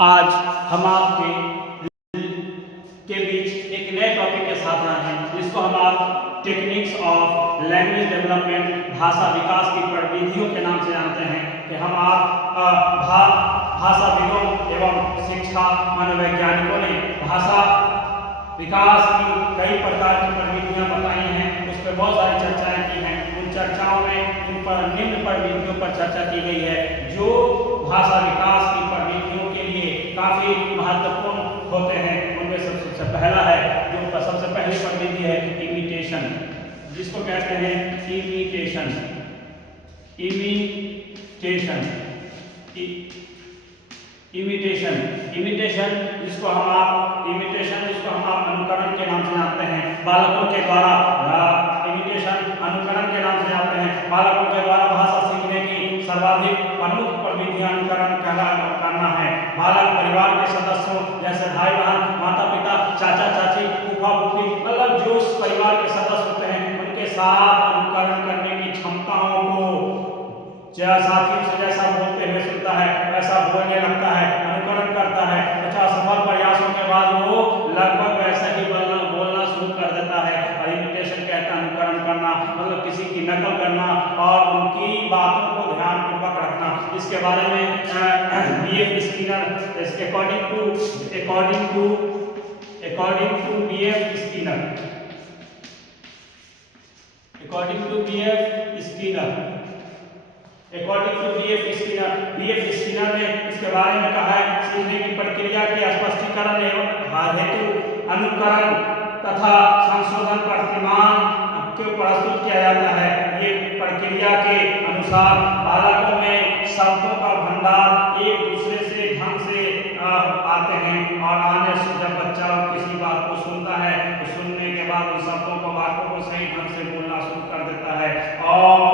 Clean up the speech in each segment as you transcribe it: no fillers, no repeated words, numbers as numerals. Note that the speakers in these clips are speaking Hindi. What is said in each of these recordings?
आज हम आपके के बीच एक नए टॉपिक के साथ आए हैं जिसको हम आप टेक्निक्स ऑफ लैंग्वेज डेवलपमेंट भाषा विकास की प्रविधियों के नाम से जानते हैं कि हम आप भाषाविदों एवं शिक्षा मनोवैज्ञानिकों ने भाषा विकास की कई प्रकार की प्रविधियां बताई हैं, उस पर बहुत सारी चर्चाएं की हैं। उन चर्चाओं में इन पर निम्न प्रविधियों पर चर्चा की गई है जो भाषा विकास की प्रविधियों के लिए काफी महत्वपूर्ण होते हैं। उनमें सबसे पहला है जो सबसे पहली प्रविधि है इमिटेशन, जिसको कहते हैं इमिटेशन। इमिटेशन जिसको हम आप अनुकरण के नाम से जानते हैं। बालकों के द्वारा इमिटेशन अनुकरण के नाम से जानते हैं। बालकों के द्वारा भाषा सीखने की सर्वाधिक प्रमुख प्रविधि अनुकरण करना है। बालक परिवार के सदस्यों जैसे भाई बहन, माता पिता, चाचा चाची, फूफा फूफी, मतलब जो उस परिवार के सदस्य होते हैं उनके साथ अनुकरण करने की क्षमताओं को साथियों से जैसा बोलते हुए सुनता है वैसा बोलने लगता है, अनुकरण करता है। अच्छा, सफल प्रयासों के बाद वो लगभग वैसा ही बोलना शुरू कर देता है। और इमिटेशन कहता है अनुकरण करना, मतलब किसी की नकल करना और उनकी बातों को ध्यानपूर्वक रखना। इसके बारे में B.F. Skinner according to B.F. Skinner ने इसके बारे में कहा है सीखने की प्रक्रिया के स्पष्टीकरण एवं हेतु अनुकरण तथा संशोधन प्रतिमान को प्रस्तुत किया जाता है। ये प्रक्रिया के अनुसार बालकों में शब्दों का भंडार एक दूसरे से ढंग से आते हैं और आने से जब बच्चा किसी बात को सुनता है तो सुनने के बाद उन शब्दों को बातों को सही ढंग से बोलना शुरू कर देता है और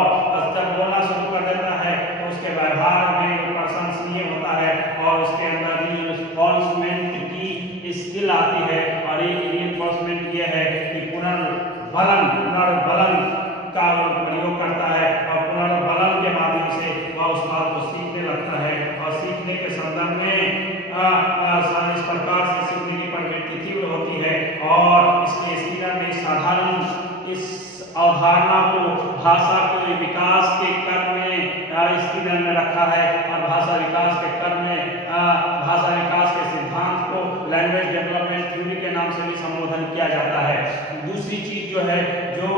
जब बोलना शुरू कर देता है तो उसके व्यवहार में प्रशंसनीय होता है और उसके अंदर रीइंफोर्समेंट की स्किल आती है। और एक रीइंफोर्समेंट ये है कि पुनर्बलन का प्रयोग करता है और पुनर्बलन के माध्यम से वह उस बात को सीखने लगता है और सीखने के संदर्भ में इस प्रकार से सीखने की प्रवृत्ति तीव्र होती है। और इसलिए स्किनर ने इस अवधारणा को भाषा के विकास के क्रम में स्किनर ने रखा है और भाषा विकास के क्रम में भाषा विकास के सिद्धांत को लैंग्वेज डेवलपमेंट थ्योरी के नाम से भी संबोधन किया जाता है। दूसरी चीज जो है जो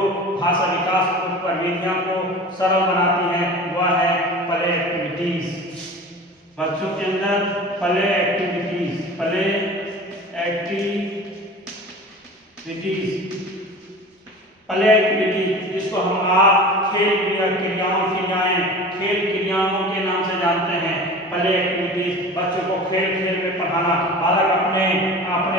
भाषा विकास प्रविधियों को सरल बनाती है वह है प्ले एक्टिविटीज। बच्चों के अंदर प्ले एक्टिविटीज जिसको हम आप खेल क्रियाओं के नाम से जानते हैं। प्ले एक्टिविटीज बच्चों को खेल में पढ़ाना। बालक अपने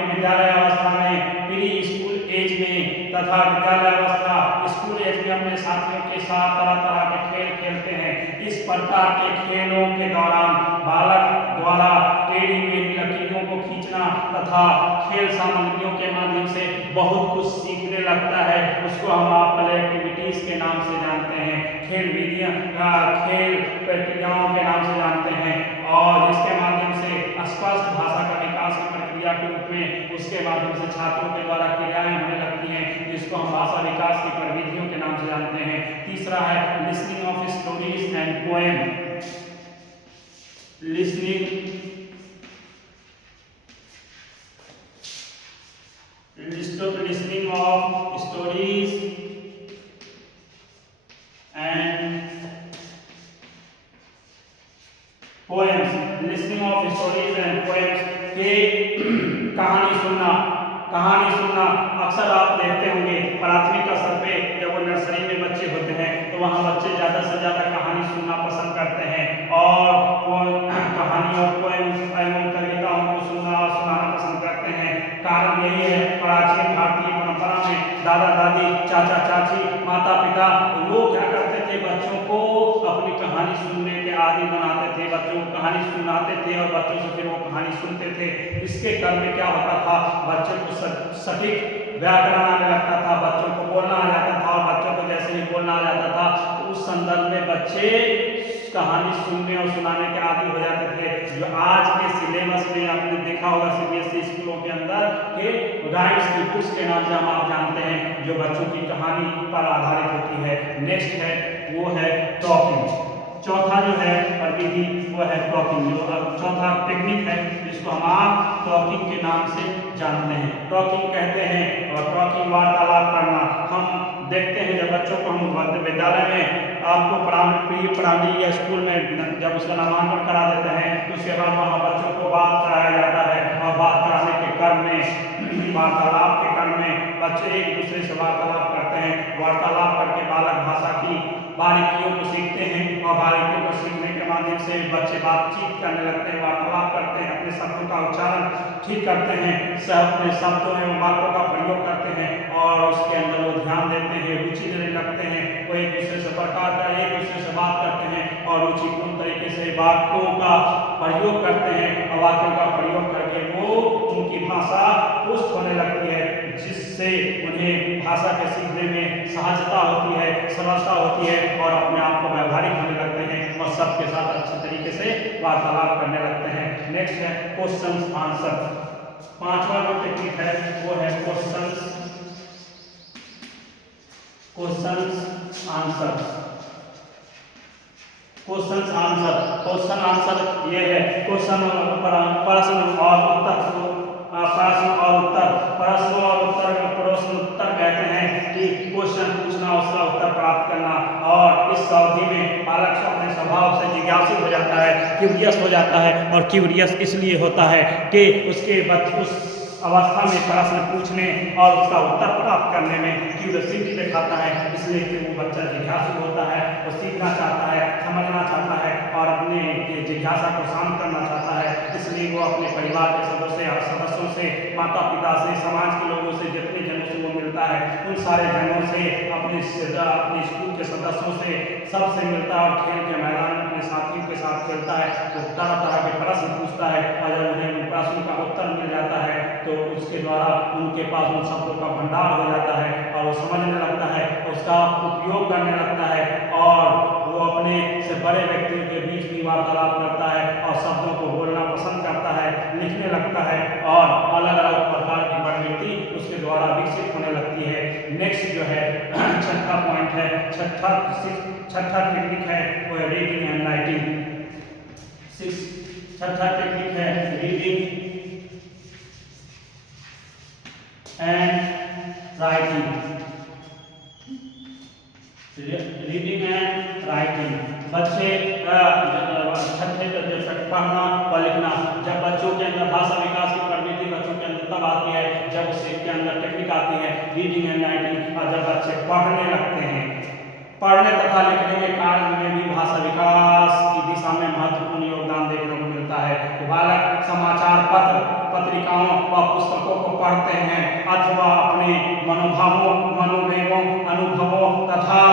विद्यालय अवस्था में, प्री स्कूल एज में तथा विद्यालय अवस्था स्कूल एज में अपने साथियों के साथ तरह तरह के खेल खेलते हैं। इस प्रकार के खेलों के दौरान बालक द्वारा टेढ़ी मेढ़ी लकीरों को खींचना तथा खेल सामग्रियों के माध्यम से बहुत कुछ सीखने लगता है। उसको हम आप प्ले एक्टिविटीज के नाम से जानते हैं, खेल प्रक्रियाओं के नाम से जानते हैं। और जिसके माध्यम से स्पष्ट भाषा का विकास की प्रक्रिया के रूप में उसके माध्यम से छात्रों के द्वारा क्रियाएं होने लगती हैं, जिसको हम भाषा विकास की प्रविधियों के नाम से जानते हैं। तीसरा है listening of stories and poem. Listening of stories and poems के कहानी सुनना अक्सर आप देखते होंगे प्राथमिक स्तर पे जब वो नर्सरी में बच्चे होते हैं तो वहाँ बच्चे ज़्यादा से ज़्यादा कहानी सुनना पसंद करते हैं और कहानी और पोएम्स एवं कविताओं को सुनाना पसंद करते हैं। कारण यही है प्राचीन भारतीय परंपरा में दादा दादी, चाचा चाची, माता पिता लोग क्या करते थे, बच्चों को अपनी कहानी सुनने के आदि बनाते थे, बच्चों को कहानी सुनाते थे और बच्चों से फिर वो कहानी सुनते थे। इसके क्रम में क्या होता था, बच्चों को सटीक व्याकरण आने लगता था, बच्चों को बोलना आ जाता था और बच्चों को जैसे ही बोलना आ जाता था तो उस संदर्भ में बच्चे कहानी सुनने और सुनाने के आदी हो जाते थे। जो आज के सिलेबस में आपने देखा होगा सीबीएसई स्कूलों के अंदर के राइम्स की बुक्स के नाम से हम आप जानते हैं, जो बच्चों की कहानी पर आधारित होती है। नेक्स्ट है वो है टॉकिंग। चौथा जो है विधि वो है टॉकिंग। जो चौथा टेक्निक है जिसको हम आप टॉकिंग के नाम से जानते हैं। टॉकिंग कहते हैं और टॉकिंग वार्तालाप करना। हम देखते हैं जब बच्चों को हम विद्यालय में आपको प्री प्राइमरी या स्कूल में जब उसका नामांकन करा देते हैं तो उसके बाद वहाँ बच्चों को बात कराया जाता है और बात कराने के क्रम में वार्तालाप के क्रम में बच्चे एक दूसरे से वार्तालाप करते हैं। वार्तालाप करके बालक भाषा की बारीकियों को सीखते हैं और बारीकियों को सीखने के माध्यम से बच्चे बातचीत करने लगते हैं, वार्तालाप करते हैं, अपने शब्दों का उच्चारण ठीक करते हैं, अपने शब्दों में वाक्यों का प्रयोग करते हैं और उसके अंदर वो ध्यान देते हैं, रुचि लेने लगते हैं। वो एक दूसरे से प्रकार का एक दूसरे से बात करते हैं और रुचिपूर्ण तरीके से वाक्यों का प्रयोग करते हैं और वाक्यों का प्रयोग करके वो उनकी भाषा पुष्ट होने लगती है, जिससे उन्हें भाषा के सीखने में सहजता होती है, सरलता होती है और अपने आप को व्यावहारिक होने लगते हैं और सबके साथ अच्छे तरीके से वार्तालाप करने लगते हैं। नेक्स्ट है क्वेश्चन आंसर। पांचवा जो टेक्निक है वो है क्वेश्चन आंसर। क्वेश्चन आंसर ये है प्रश्न उत्तर कहते हैं कि क्वेश्चन पूछना उसका उत्तर प्राप्त करना। और इस अवधि में बालक अपने स्वभाव से जिज्ञासु हो जाता है, क्यूरियस हो जाता है और क्यूरियस इसलिए होता है कि उसके उस अवस्था में प्रश्न पूछने और उसका उत्तर प्राप्त करने में क्यूरियोसिटी दिखाता है, इसलिए कि वो बच्चा जिज्ञासु होता है, वो सीखना चाहता है, समझना चाहता है और अपने जिज्ञासा को शांत करना चाहता है। इसलिए वो अपने परिवार के सदस्यों से, माता पिता से, समाज के लोगों से, जितने जनों से वो मिलता है उन सारे जनों से, अपने स्कूल के सदस्यों से, सबसे मिलता है और खेल के मैदान में अपने साथियों के साथ खेलता है। तो तरह तरह के प्रश्न पूछता है और जब उन्हें उन प्रश्नों का उत्तर मिल जाता है तो उसके द्वारा उनके पास उन शब्दों का भंडार हो जाता है और वो समझने लगता है, उसका उपयोग करने लगता है और वो अपने से बड़े व्यक्तियों के बीच भी वार्तालाप करता है और शब्दों को बोलना पसंद करता है, लिखने लगता है और अलग अलग प्रकार की प्रवृत्ति उसके द्वारा विकसित होने लगती है। नेक्स्ट जो है छठा पॉइंट है, छठा टेक्निक है वो है रीडिंग एंड राइटिंग। छठा टेक्निक है reading and writing. Reading and writing बच्चे पढ़ना व लिखना। जब बच्चों के अंदर भाषा विकास की प्रवृत्ति बच्चों के अंदर तब आती है जब उसके अंदर टेक्निक आती है रीडिंग एंड राइटिंग। और जब बच्चे पढ़ने लगते हैं, पढ़ने तथा लिखने के कार्य में भी भाषा विकास की दिशा में महत्वपूर्ण योगदान देखने को मिलता है। तो बालक समाचार पत्र, पत्रिकाओं व पुस्तकों को पढ़ते हैं अथवा अपने मनोभावों, मनोवेगों, अनुभवों तथा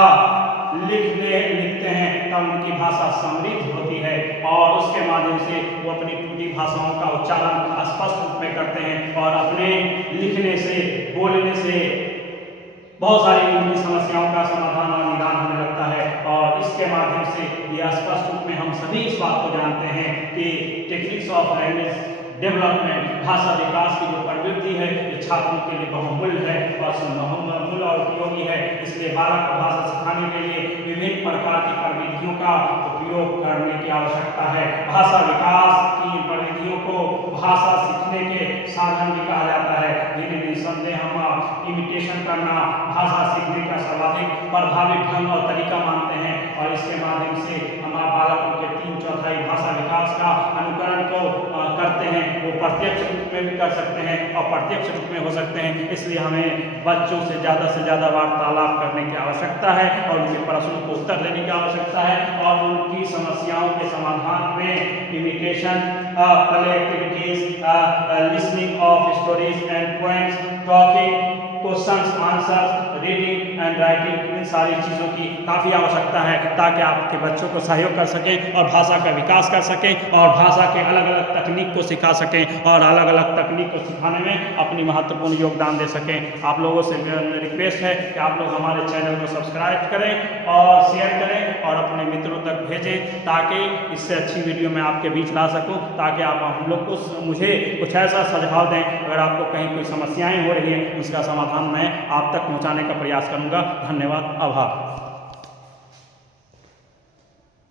लिखते हैं, तब उनकी भाषा समृद्ध होती है और उसके माध्यम से वो अपनी टूटी भाषाओं का उच्चारण स्पष्ट रूप में करते हैं और अपने लिखने से, बोलने से बहुत सारी उनकी समस्याओं का समाधान और निदान होने लगता है। और इसके माध्यम से ये स्पष्ट रूप में हम सभी इस बात को जानते हैं कि टेक्निक्स ऑफ लैंग्वेज डेवलपमेंट, भाषा विकास की जो प्रवृत्ति है ये छात्रों के लिए बहुमूल्य है और बहुमूल्य और उपयोगी है। इसलिए बालक को भाषा सिखाने के लिए विभिन्न प्रकार की प्रविधियों का उपयोग करने की आवश्यकता है। भाषा विकास की प्रविधियों को भाषा सीखने के साधन भी कहा जाता है, जिन्हें निसंदेह हम इमिटेशन करना भाषा सीखने का सर्वाधिक प्रभावी ढंग और तरीका मानते हैं। और इसके माध्यम से हम बालकों के 3/4 भाषा विकास का अनुकरण को करते हैं। वो प्रत्यक्ष रूप में भी कर सकते हैं और प्रत्यक्ष रूप में हो सकते हैं। इसलिए हमें बच्चों से ज़्यादा वार्तालाप करने की आवश्यकता है और उनके प्रश्नों को उत्तर देने की आवश्यकता है और उनकी समस्याओं के समाधान में imitation, play activities, listening of stories and poems, talking को questions answers, reading and writing, इन सारी चीज़ों की काफ़ी आवश्यकता है ताकि आपके बच्चों को सहयोग कर सकें और भाषा का विकास कर सकें और भाषा के अलग अलग तकनीक को सिखा सकें और अलग अलग तकनीक को सिखाने में अपनी महत्वपूर्ण योगदान दे सकें। आप लोगों से रिक्वेस्ट है कि आप लोग हमारे चैनल को सब्सक्राइब करें और शेयर करें और अपने मित्रों तक भेजें ताकि इससे अच्छी वीडियो मैं आपके बीच ला सकूं, ताकि आप हम लोग को मुझे कुछ ऐसा सुझाव दें। अगर आपको कहीं कोई समस्याएं हो रही हैं उसका समाधान मैं आप तक पहुंचाने का प्रयास करूंगा। धन्यवाद, आभार।